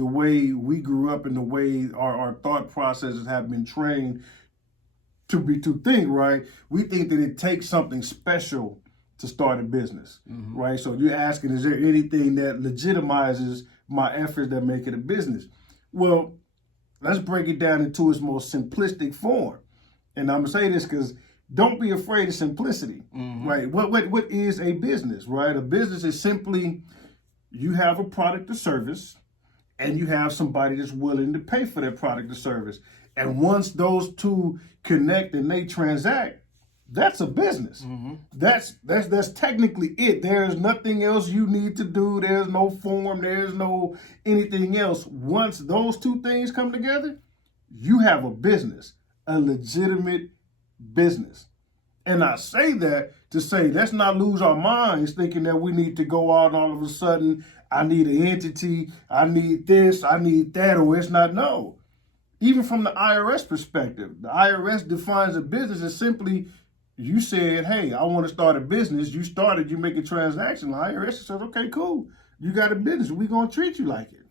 the way we grew up and the way our thought processes have been trained to think, right? We think that it takes something special to start a business, right? So you're asking, is there anything that legitimizes my efforts that make it a business? Well, let's break it down into its most simplistic form. And I'm gonna say this because don't be afraid of simplicity, right? What is a business, right? A business is simply you have a product or service and you have somebody that's willing to pay for that product or service. And once those two connect and they transact, that's a business. That's technically it. There's nothing else you need to do. There's no form. There's no anything else. Once those two things come together, you have a business, a legitimate business. And I say that to say, let's not lose our minds thinking that we need to go out and all of a sudden, I need an entity, I need this, I need that, or it's not. No. Even from the IRS perspective, the IRS defines a business as simply, you said, hey, I want to start a business. You started, you make a transaction. The IRS says, okay, cool. You got a business. We're going to treat you like it.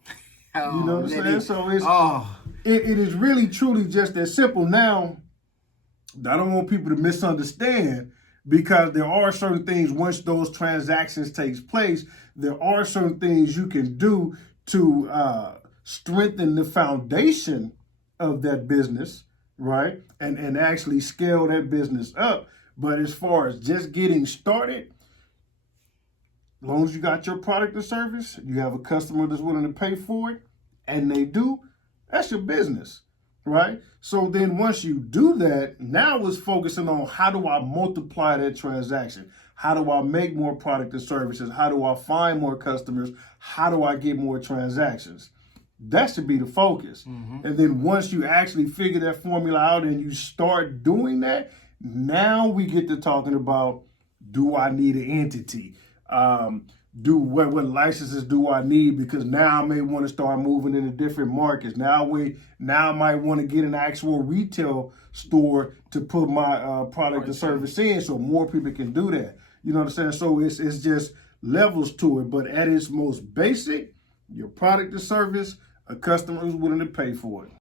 You know what I'm saying? So it is really, truly just that simple. Now, I don't want people to misunderstand, because there are certain things, once those transactions takes place, there are certain things you can do to strengthen the foundation of that business, right? And actually scale that business up. But as far as just getting started, as long as you got your product or service, you have a customer that's willing to pay for it, and they do, that's your business, right? So then once you do that, now it's focusing on, how do I multiply that transaction? How do I make more product or services? How do I find more customers? How do I get more transactions? That should be the focus. And then once you actually figure that formula out and you start doing that, now we get to talking about, do I need an entity? What licenses do I need? Because now I may want to start moving into different markets. Now I might want to get an actual retail store to put my product or service in, so more people can do that. You know what I'm saying? So it's just levels to it. But at its most basic, your product or service, a customer who's willing to pay for it.